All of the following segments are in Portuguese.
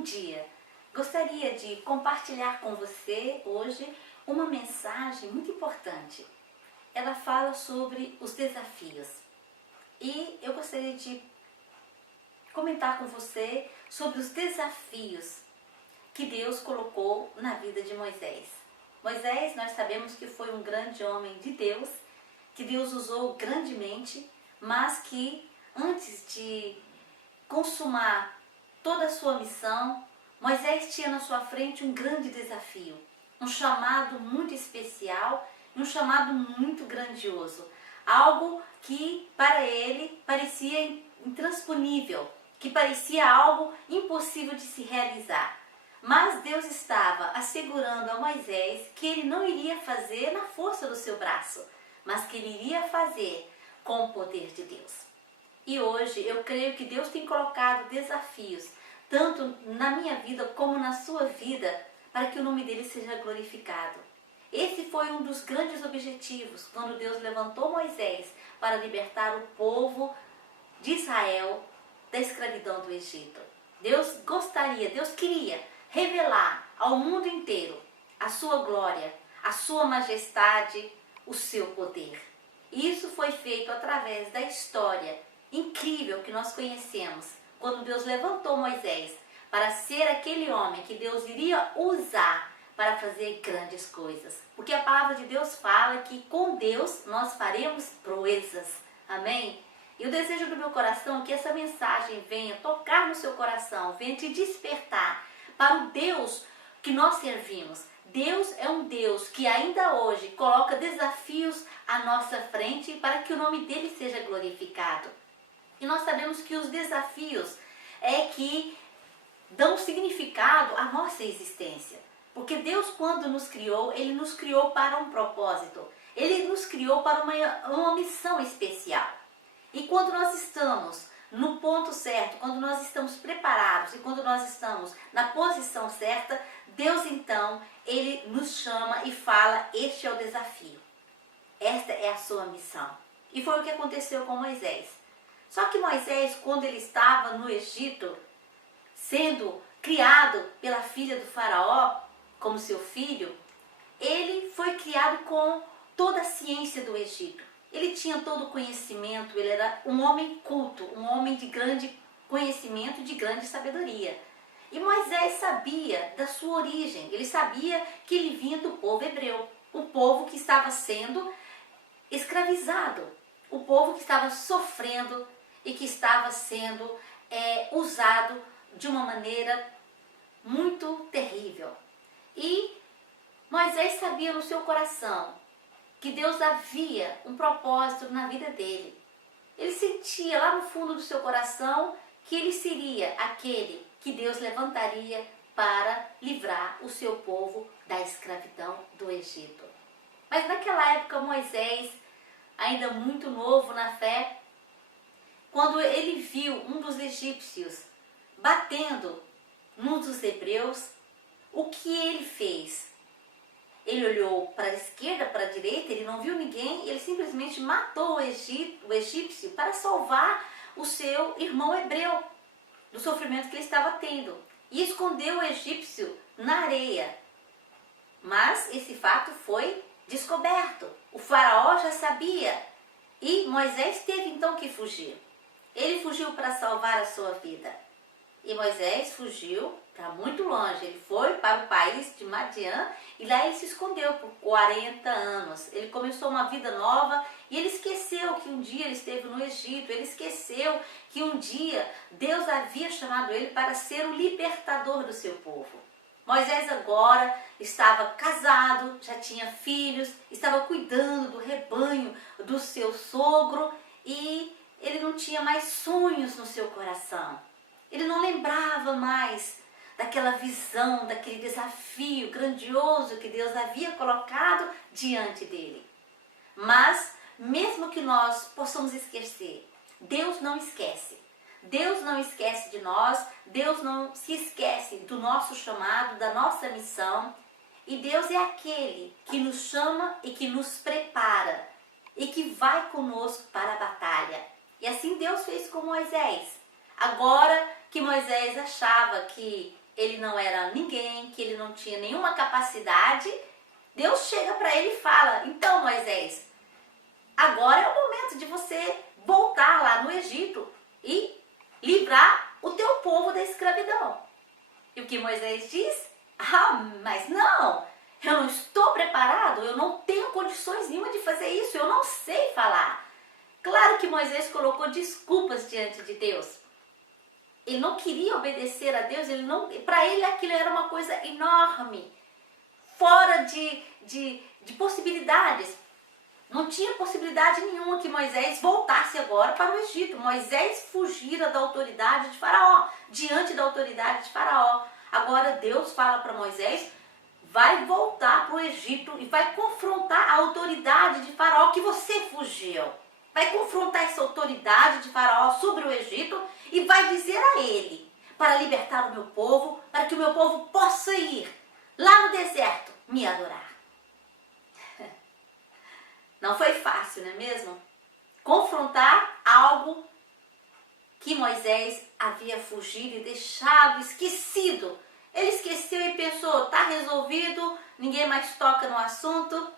bom dia! Gostaria de compartilhar com você hoje uma mensagem muito importante. Ela fala sobre os desafios e eu gostaria de comentar com você sobre os desafios que Deus colocou na vida de Moisés. Moisés, nós sabemos que foi um grande homem de Deus, que Deus usou grandemente, mas que antes de consumar toda a sua missão, Moisés tinha na sua frente um grande desafio, um chamado muito especial, um chamado muito grandioso, algo que para ele parecia intransponível, que parecia algo impossível de se realizar. Mas Deus estava assegurando a Moisés que ele não iria fazer na força do seu braço, mas que ele iria fazer com o poder de Deus. E hoje eu creio que Deus tem colocado desafios, tanto na minha vida como na sua vida, para que o nome dele seja glorificado. Esse foi um dos grandes objetivos quando Deus levantou Moisés para libertar o povo de Israel da escravidão do Egito. Deus queria revelar ao mundo inteiro a sua glória, a sua majestade, o seu poder. E isso foi feito através da história incrível que nós conhecemos, quando Deus levantou Moisés para ser aquele homem que Deus iria usar para fazer grandes coisas. Porque a palavra de Deus fala que com Deus nós faremos proezas. Amém? E o desejo do meu coração é que essa mensagem venha tocar no seu coração, venha te despertar para o Deus que nós servimos. Deus é um Deus que ainda hoje coloca desafios à nossa frente para que o nome dele seja glorificado. E nós sabemos que os desafios é que dão significado à nossa existência. Porque Deus, quando nos criou, ele nos criou para um propósito. Ele nos criou para uma missão especial. E quando nós estamos no ponto certo, quando nós estamos preparados e quando nós estamos na posição certa, Deus então, ele nos chama e fala: este é o desafio. Esta é a sua missão. E foi o que aconteceu com Moisés. Só que Moisés, quando ele estava no Egito, sendo criado pela filha do faraó como seu filho, ele foi criado com toda a ciência do Egito. Ele tinha todo o conhecimento, ele era um homem culto, um homem de grande conhecimento, de grande sabedoria. E Moisés sabia da sua origem, ele sabia que ele vinha do povo hebreu, o povo que estava sendo escravizado, o povo que estava sofrendo e que estava sendo usado de uma maneira muito terrível. E Moisés sabia no seu coração que Deus havia um propósito na vida dele. Ele sentia lá no fundo do seu coração que ele seria aquele que Deus levantaria para livrar o seu povo da escravidão do Egito. Mas naquela época Moisés, ainda muito novo na fé, quando ele viu um dos egípcios batendo num dos hebreus, o que ele fez? Ele olhou para a esquerda, para a direita, ele não viu ninguém, ele simplesmente matou o egípcio para salvar o seu irmão hebreu do sofrimento que ele estava tendo. E escondeu o egípcio na areia. Mas esse fato foi descoberto. O faraó já sabia. E Moisés teve então que fugir. Ele fugiu para salvar a sua vida. E Moisés fugiu para muito longe. Ele foi para o país de Madiã e lá ele se escondeu por 40 anos. Ele começou uma vida nova e ele esqueceu que um dia ele esteve no Egito. Ele esqueceu que um dia Deus havia chamado ele para ser o libertador do seu povo. Moisés agora estava casado, já tinha filhos, estava cuidando do rebanho do seu sogro e ele não tinha mais sonhos no seu coração. Ele não lembrava mais daquela visão, daquele desafio grandioso que Deus havia colocado diante dele. Mas, mesmo que nós possamos esquecer, Deus não esquece. Deus não esquece de nós, Deus não se esquece do nosso chamado, da nossa missão. E Deus é aquele que nos chama e que nos prepara e que vai conosco para a batalha. E assim Deus fez com Moisés. Agora que Moisés achava que ele não era ninguém, que ele não tinha nenhuma capacidade, Deus chega para ele e fala: então, Moisés, agora é o momento de você voltar lá no Egito e livrar o teu povo da escravidão. E o que Moisés diz? Mas não, eu não estou preparado, eu não tenho condições nenhuma de fazer isso, eu não sei falar. Claro que Moisés colocou desculpas diante de Deus. Ele não queria obedecer a Deus, para ele aquilo era uma coisa enorme, fora de possibilidades. Não tinha possibilidade nenhuma que Moisés voltasse agora para o Egito. Moisés fugira da autoridade de Faraó, diante da autoridade de Faraó. Agora Deus fala para Moisés: vai voltar para o Egito e vai confrontar a autoridade de Faraó que você fugiu. Vai confrontar essa autoridade de Faraó sobre o Egito e vai dizer a ele, para libertar o meu povo, para que o meu povo possa ir lá no deserto me adorar. Não foi fácil, não é mesmo? Confrontar algo que Moisés havia fugido e deixado, esquecido. Ele esqueceu e pensou: tá resolvido, ninguém mais toca no assunto.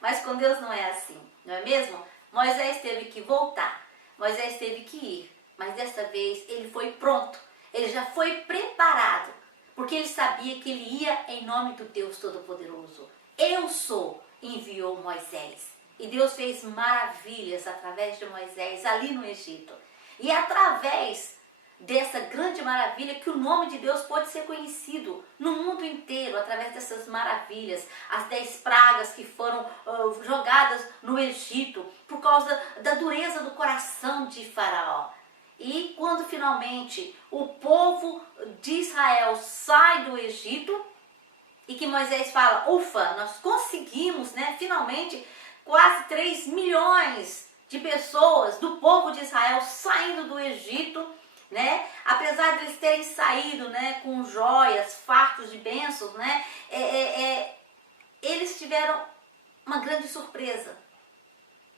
Mas com Deus não é assim, não é mesmo? Moisés teve que voltar, Moisés teve que ir, mas desta vez ele foi pronto, ele já foi preparado, porque ele sabia que ele ia em nome do Deus Todo-Poderoso. Eu sou, enviou Moisés. E Deus fez maravilhas através de Moisés ali no Egito. E é através dessa grande maravilha que o nome de Deus pode ser conhecido no mundo inteiro, através dessas maravilhas, as 10 pragas que foram jogadas no Egito por causa da dureza do coração de Faraó. E quando finalmente o povo de Israel sai do Egito e que Moisés fala: ufa, nós conseguimos, né, finalmente, quase 3 milhões de pessoas do povo de Israel saindo do Egito, né? Apesar de eles terem saído, né, com joias, fartos de bênçãos, né, eles tiveram uma grande surpresa,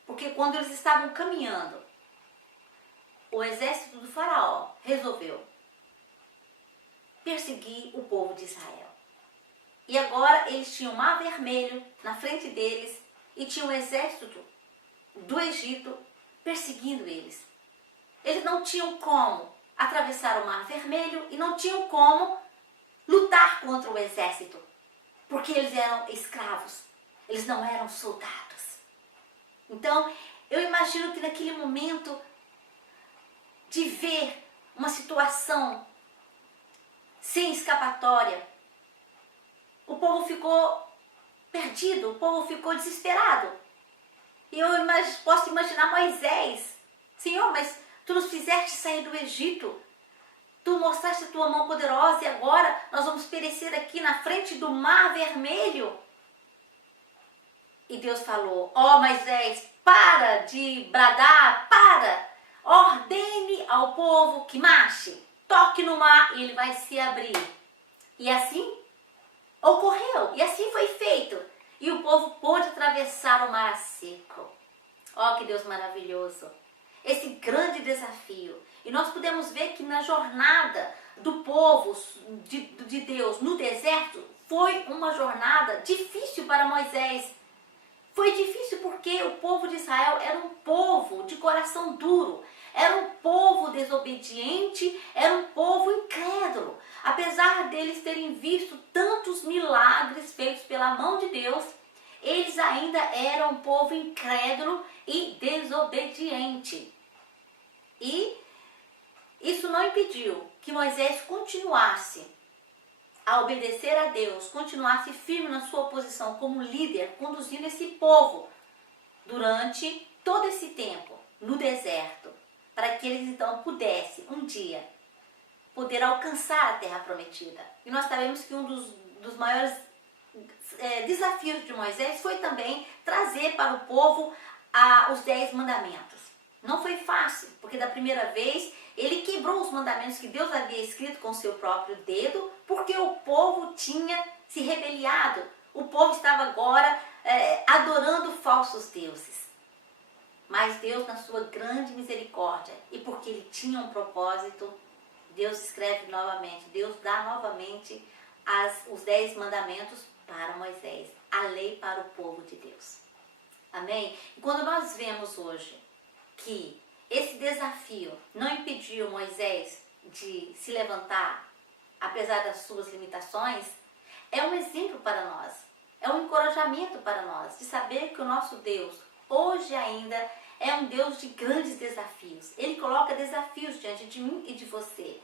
porque quando eles estavam caminhando, o exército do Faraó resolveu perseguir o povo de Israel. E agora eles tinham o Mar Vermelho na frente deles e tinham o exército do Egito perseguindo eles. Eles não tinham como atravessar o Mar Vermelho e não tinham como lutar contra o exército, porque eles eram escravos, eles não eram soldados. Então, eu imagino que naquele momento de ver uma situação sem escapatória, o povo ficou perdido, o povo ficou desesperado. E eu posso imaginar Moisés: Senhor, mas tu nos fizeste sair do Egito, tu mostraste a tua mão poderosa e agora nós vamos perecer aqui na frente do Mar Vermelho. E Deus falou: ó Moisés, para de bradar, ordene ao povo que marche, toque no mar e ele vai se abrir. E assim ocorreu, e assim foi feito. E o povo pôde atravessar o mar seco. Ó, que Deus maravilhoso! Esse grande desafio. E nós podemos ver que na jornada do povo de Deus no deserto, foi uma jornada difícil para Moisés. Foi difícil porque o povo de Israel era um povo de coração duro, era um povo desobediente, era um povo incrédulo. Apesar deles terem visto tantos milagres feitos pela mão de Deus, eles ainda eram um povo incrédulo e desobediente. E isso não impediu que Moisés continuasse a obedecer a Deus, continuasse firme na sua posição como líder, conduzindo esse povo durante todo esse tempo no deserto, para que eles então pudessem um dia poder alcançar a terra prometida. E nós sabemos que um dos maiores desafios de Moisés foi também trazer para o povo os 10 mandamentos. Não foi fácil, porque da primeira vez ele quebrou os mandamentos que Deus havia escrito com seu próprio dedo, porque o povo tinha se rebeliado. O povo estava agora adorando falsos deuses. Mas Deus, na sua grande misericórdia, e porque ele tinha um propósito, Deus escreve novamente, Deus dá novamente os 10 mandamentos para Moisés, a lei para o povo de Deus. Amém? E quando nós vemos hoje que esse desafio não impediu Moisés de se levantar, apesar das suas limitações, é um exemplo para nós, é um encorajamento para nós, de saber que o nosso Deus, hoje ainda, é um Deus de grandes desafios. Ele coloca desafios diante de mim e de você.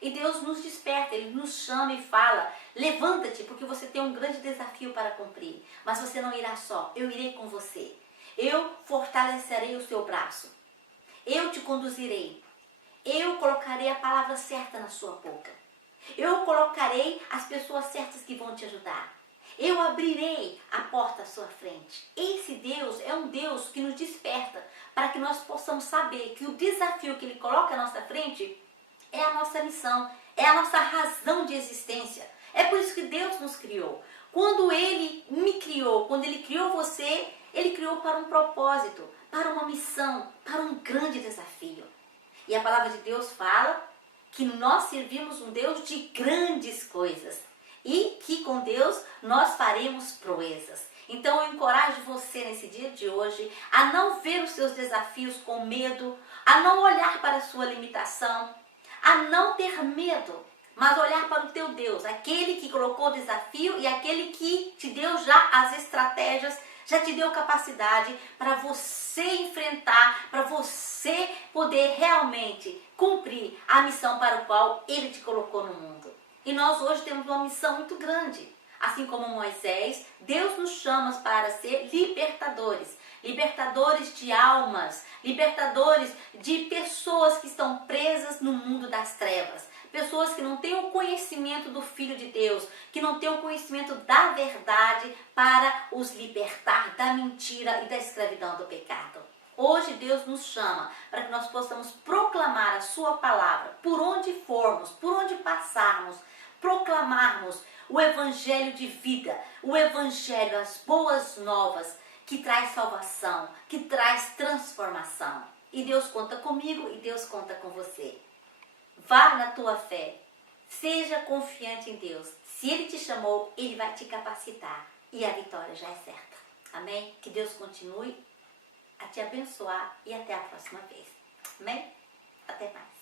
E Deus nos desperta, Ele nos chama e fala, levanta-te, porque você tem um grande desafio para cumprir. Mas você não irá só, eu irei com você. Eu fortalecerei o seu braço. Eu te conduzirei. Eu colocarei a palavra certa na sua boca. Eu colocarei as pessoas certas que vão te ajudar. Eu abrirei a porta à sua frente. Esse Deus é um Deus que nos desperta para que nós possamos saber que o desafio que Ele coloca à nossa frente é a nossa missão, é a nossa razão de existência. É por isso que Deus nos criou. Quando Ele me criou, quando Ele criou você, Ele criou para um propósito, para uma missão, para um grande desafio. E a palavra de Deus fala que nós servimos um Deus de grandes coisas e que com Deus nós faremos proezas. Então eu encorajo você nesse dia de hoje a não ver os seus desafios com medo, a não olhar para a sua limitação, a não ter medo, mas olhar para o teu Deus, aquele que colocou o desafio e aquele que te deu já as estratégias, já te deu capacidade para você enfrentar, para você poder realmente cumprir a missão para a qual Ele te colocou no mundo. E nós hoje temos uma missão muito grande. Assim como Moisés, Deus nos chama para ser libertadores. Libertadores de almas, libertadores de pessoas que estão presas no mundo das trevas. Pessoas que não têm o conhecimento do Filho de Deus, que não têm o conhecimento da verdade para os libertar da mentira e da escravidão do pecado. Hoje Deus nos chama para que nós possamos proclamar a sua palavra por onde formos, por onde passarmos, proclamarmos o evangelho de vida, o evangelho, as boas novas, que traz salvação, que traz transformação. E Deus conta comigo e Deus conta com você. Vá na tua fé, seja confiante em Deus. Se Ele te chamou, Ele vai te capacitar e a vitória já é certa. Amém? Que Deus continue a te abençoar e até a próxima vez. Amém? Até mais.